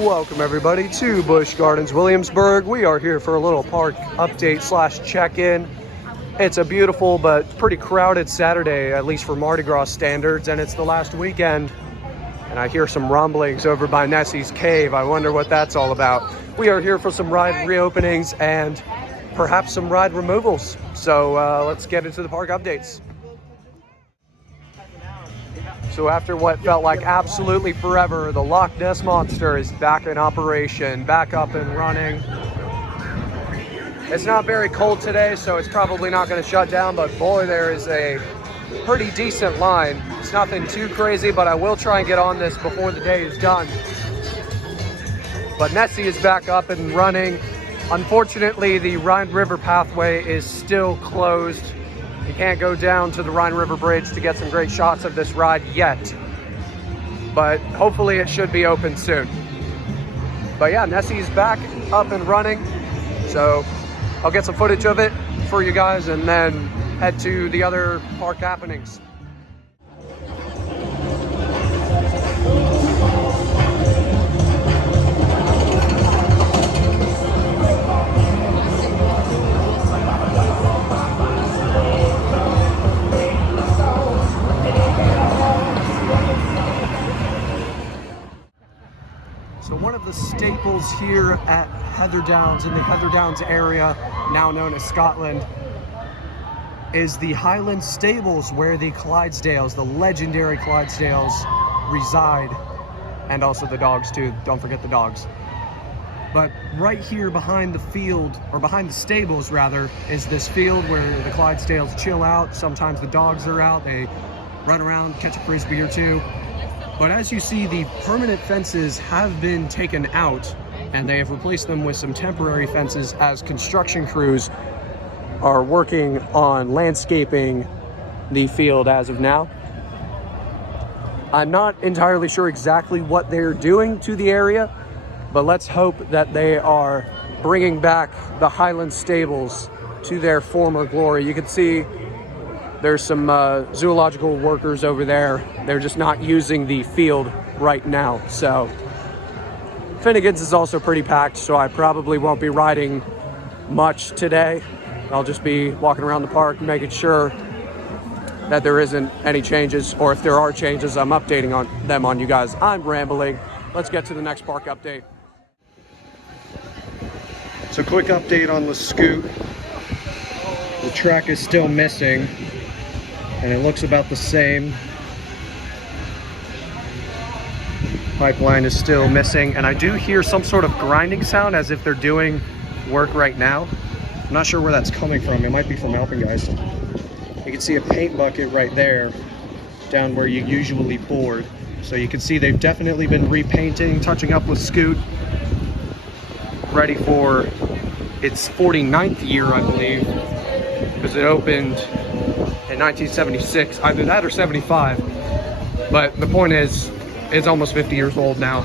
Welcome everybody to Busch Gardens, Williamsburg. We are here for a little park update / check-in. It's a beautiful but pretty crowded Saturday, at least for Mardi Gras standards, and it's the last weekend. And I hear some rumblings over by Nessie's cave. I wonder what that's all about. We are here for some ride reopenings and perhaps some ride removals. So let's get into the park updates. So after what felt like absolutely forever, the Loch Ness Monster is back in operation, back up and running. It's not very cold today, so it's probably not going to shut down, but boy, there is a pretty decent line. It's nothing too crazy, but I will try and get on this before the day is done. But Nessie is back up and running. Unfortunately, the Rhine River pathway is still closed. You can't go down to the Rhine River Bridge to get some great shots of this ride yet, but hopefully it should be open soon. But yeah, Nessie's back up and running, so I'll get some footage of it for you guys and then head to the other park happenings. So one of the staples here at Heatherdowns, in the Heatherdowns area, now known as Scotland, is the Highland stables where the Clydesdales, the legendary Clydesdales, reside, and also the dogs too. Don't forget the dogs. But right here behind the field, or behind the stables rather, is this field where the Clydesdales chill out. Sometimes the dogs are out, they run around, catch a frisbee or two. But as you see, the permanent fences have been taken out, and they have replaced them with some temporary fences as construction crews are working on landscaping the field as of now. I'm not entirely sure exactly what they're doing to the area, but let's hope that they are bringing back the Highland stables to their former glory. You can see there's some zoological workers over there. They're just not using the field right now. So Finnegan's is also pretty packed, so I probably won't be riding much today. I'll just be walking around the park, making sure that there isn't any changes, or if there are changes, I'm updating them on you guys. I'm rambling. Let's get to the next park update. So quick update on the scoot. The track is still missing, and it looks about the same. Pipeline is still missing, and I do hear some sort of grinding sound as if they're doing work right now. I'm not sure where that's coming from. It might be from ALPENGEIST. You can see a paint bucket right there, down where you usually board. So you can see they've definitely been repainting, touching up with Scoot, ready for its 49th year, I believe, because it opened in 1976, either that or 75. But the point is, it's almost 50 years old now.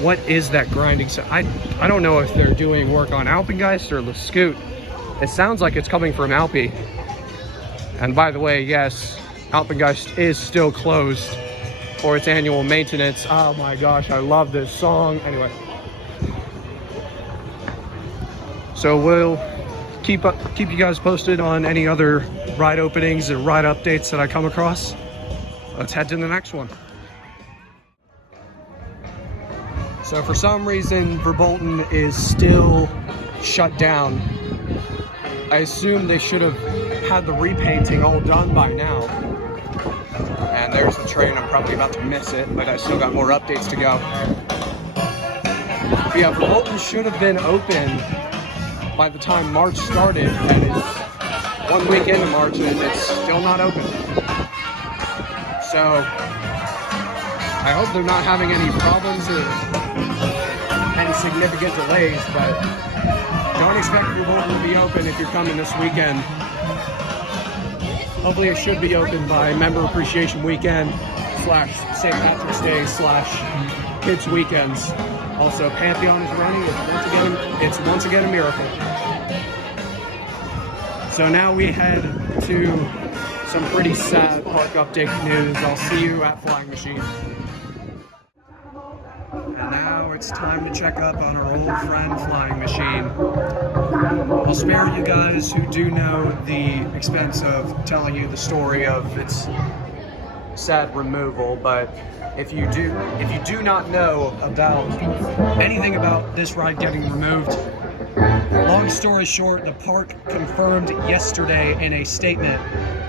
What is that grinding sound? I don't know if they're doing work on ALPENGEIST or the Scoot. It sounds like it's coming from Alpe. And by the way, yes, ALPENGEIST is still closed for its annual maintenance. Oh my gosh, I love this song. Anyway, so we'll keep you guys posted on any other ride openings and ride updates that I come across. Let's head to the next one. So for some reason, Verbolten is still shut down. I assume they should have had the repainting all done by now. And there's the train. I'm probably about to miss it, but I still got more updates to go. But yeah, Verbolten should have been open by the time March started, and it's 1 week into March and it's still not open. So I hope they're not having any problems or any significant delays, but don't expect Verbolten to be open if you're coming this weekend. Hopefully it should be open by Member Appreciation Weekend / St. Patrick's Day / Kids Weekends. Also, Pantheon is running. It's once again a miracle. So now we head to some pretty sad park update news. I'll see you at Flying Machine. And now it's time to check up on our old friend Flying Machine. I'll spare you guys who do know the expense of telling you the story of its sad removal, but if you do not know about anything about this ride getting removed, long story short, the park confirmed yesterday in a statement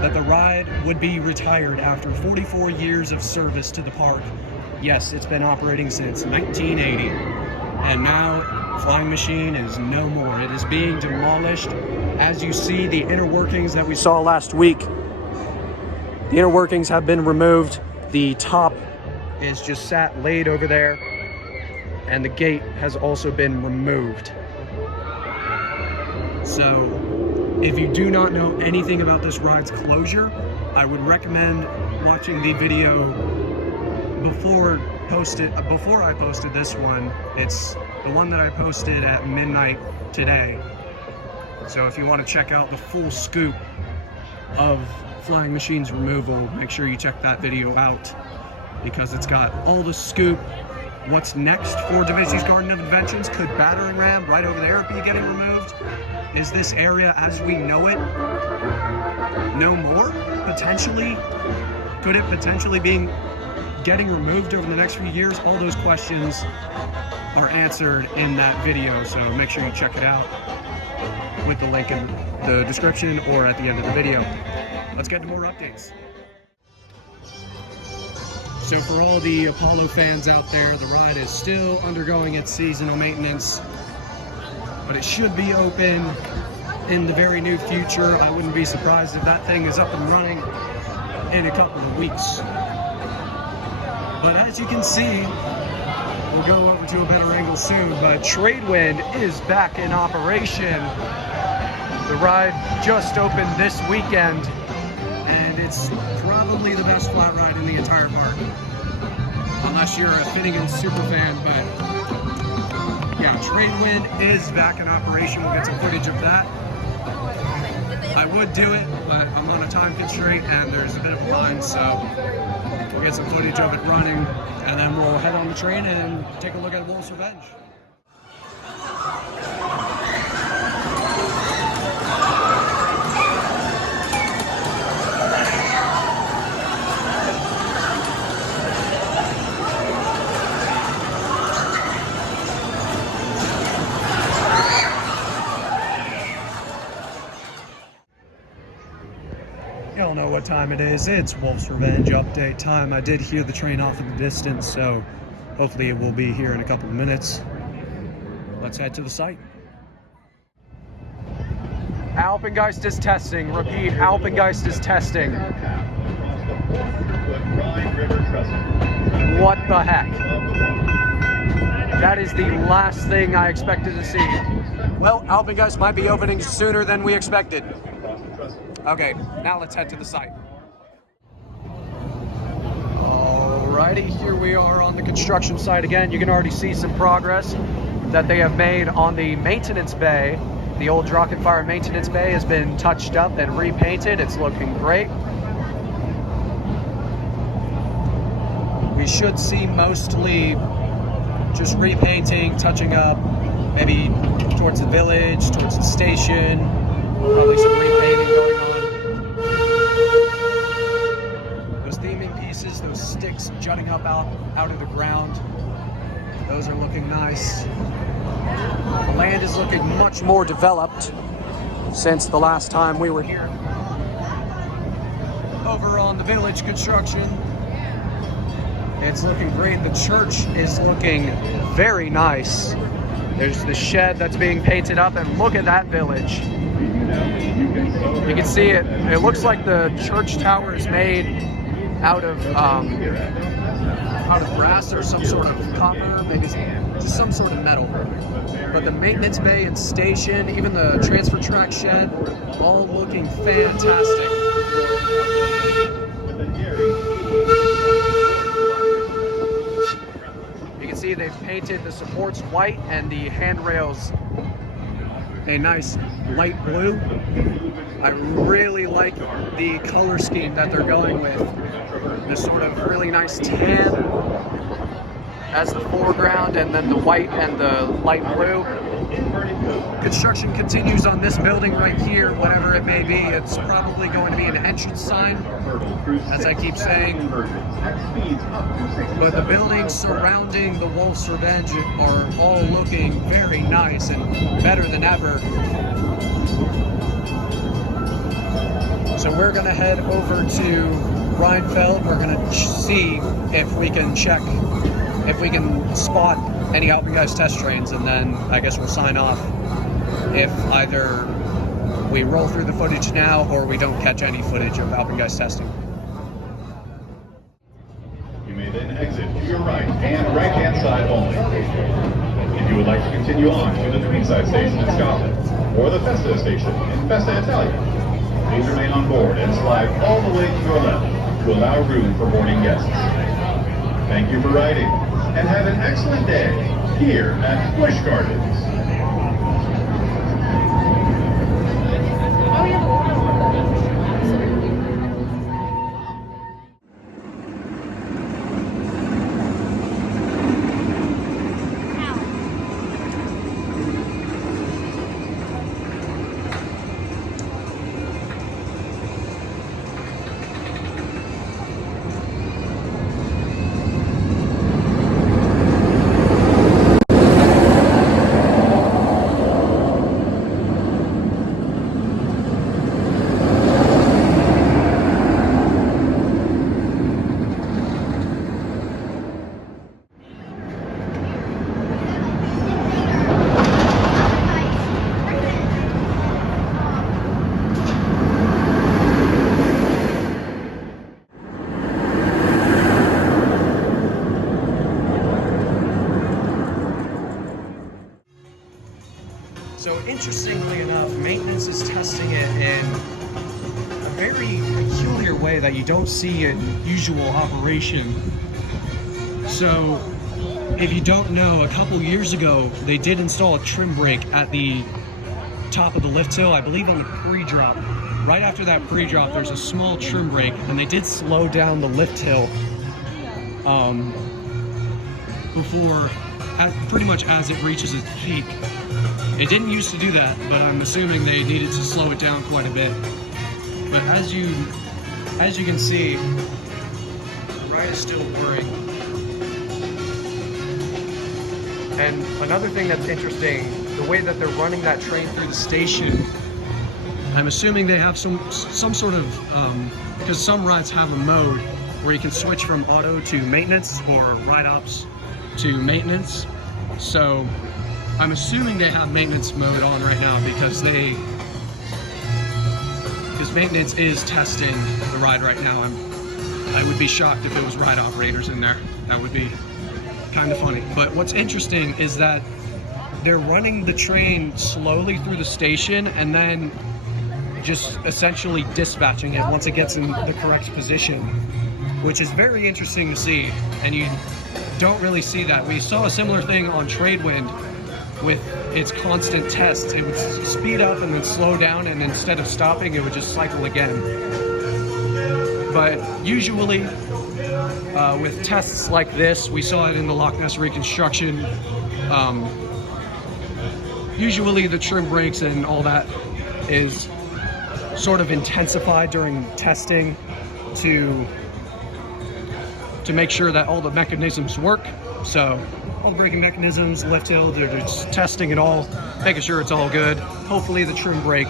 that the ride would be retired after 44 years of service to the park. Yes, it's been operating since 1980, and now Flying Machine is no more. It is being demolished. As you see, the inner workings that we saw last week, the inner workings have been removed. The top is just laid over there, and the gate has also been removed. So if you do not know anything about this ride's closure, I would recommend watching the video before I posted this one. It's the one that I posted at midnight today. So if you want to check out the full scoop of Flying Machine's removal, make sure you check that video out, because it's got all the scoop. What's next for Da Vinci's Garden of Inventions? Could Battering Ram right over there be getting removed? Is this area as we know it no more? Potentially? Could it potentially be getting removed over the next few years? All those questions are answered in that video, so make sure you check it out with the link in the description or at the end of the video. Let's get to more updates. So for all the Apollo fans out there, the ride is still undergoing its seasonal maintenance, but it should be open in the very near future. I wouldn't be surprised if that thing is up and running in a couple of weeks. But as you can see, we'll go over to a better angle soon, but Tradewind is back in operation. The ride just opened this weekend, and it's probably the best flat ride in the entire park. Unless you're a Finnegan super fan, but yeah, Tradewind is back in operation. We'll get some footage of that. I would do it, but I'm on a time constraint and there's a bit of a line, so we'll get some footage of it running, and then we'll head on the train and take a look at Wolf's Revenge. You don't know what time it is. It's Wolf's Revenge update time. I did hear the train off in the distance, so hopefully it will be here in a couple of minutes. Let's head to the site. ALPENGEIST is testing. Repeat, ALPENGEIST is testing. What the heck? That is the last thing I expected to see. Well, ALPENGEIST might be opening sooner than we expected. Okay, now let's head to the site. Alrighty, here we are on the construction site again. You can already see some progress that they have made on the maintenance bay. The old Rocket Fire maintenance bay has been touched up and repainted. It's looking great. We should see mostly just repainting, touching up, maybe towards the village, towards the station, probably some repainting going on. Those theming pieces, those sticks jutting up out of the ground, those are looking nice. The land is looking much more developed since the last time we were here. Over on the village construction, it's looking great. The church is looking very nice. There's the shed that's being painted up, and look at that village. You can see it. It looks like the church tower is made out of brass or some sort of copper, maybe just some sort of metal. But the maintenance bay and station, even the transfer track shed, all looking fantastic. You can see they've painted the supports white and the handrails a nice light blue. I really like the color scheme that they're going with. This sort of really nice tan. as the foreground, and then the white and the light blue. Construction continues on this building right here, whatever it may be. It's probably going to be an entrance sign, as I keep saying. But the buildings surrounding the Wolf's Revenge are all looking very nice and better than ever. So we're gonna head over to Rheinfeld. We're gonna see if we can spot any ALPENGEIST test trains, and then I guess we'll sign off if either we roll through the footage now or we don't catch any footage of ALPENGEIST testing. You may then exit to your right and right-hand side only. If you would like to continue on to the BliXXard station in Scotland or the Festa station in Festa, Italia, please remain on board and slide all the way to your left to allow room for boarding guests. Thank you for riding, and have an excellent day here at Busch Gardens. So interestingly enough, maintenance is testing it in a very peculiar way that you don't see in usual operation. So if you don't know, a couple years ago, they did install a trim brake at the top of the lift hill, I believe on the pre-drop. Right after that pre-drop, there's a small trim brake, and they did slow down the lift hill before, pretty much as it reaches its peak. It didn't used to do that, but I'm assuming they needed to slow it down quite a bit. But as you can see, the ride is still whirring. And another thing that's interesting, the way that they're running that train through the station, I'm assuming they have some sort of, because some rides have a mode where you can switch from auto to maintenance or ride ops to maintenance. So I'm assuming they have maintenance mode on right now because maintenance is testing the ride right now. I would be shocked if it was ride operators in there. That would be kind of funny. But what's interesting is that they're running the train slowly through the station and then just essentially dispatching it once it gets in the correct position, which is very interesting to see, and you don't really see that. We saw a similar thing on Tradewind with its constant tests. It would speed up and then slow down, and instead of stopping, it would just cycle again. But usually, with tests like this, we saw it in the Loch Ness reconstruction, usually the trim brakes and all that is sort of intensified during testing to make sure that all the mechanisms work. So all the braking mechanisms, lift hill, they're just testing it all, making sure it's all good. Hopefully the trim brake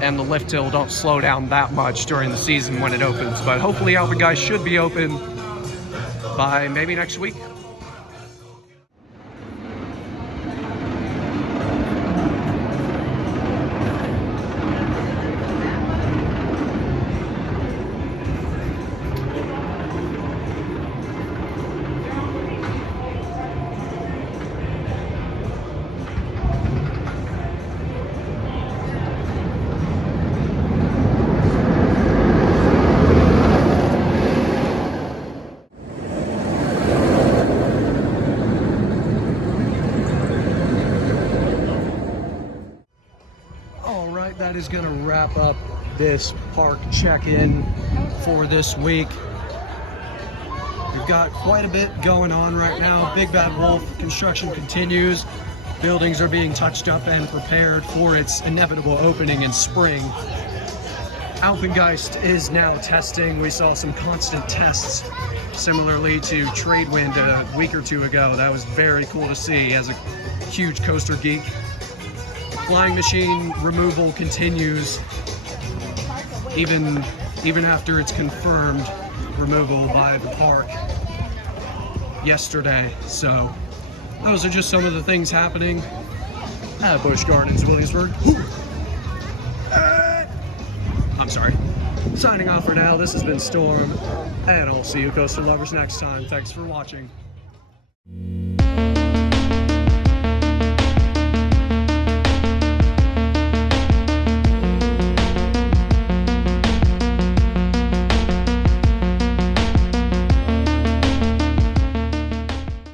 and the lift hill don't slow down that much during the season when it opens. But hopefully ALPENGEIST should be open by maybe next week. That is going to wrap up this park check-in for this week. We've we've got quite a bit going on right now. Big Bad Wolf construction continues. Buildings are being touched up and prepared for its inevitable opening in spring. ALPENGEIST is now testing. We saw some constant tests similarly to Tradewind a week or two ago. That was very cool to see as a huge coaster geek. Flying machine removal continues even after it's confirmed removal by the park yesterday. So those are just some of the things happening at Busch Gardens, Williamsburg. I'm sorry. Signing off for now. This has been Storm, and I'll see you coaster lovers next time. Thanks for watching.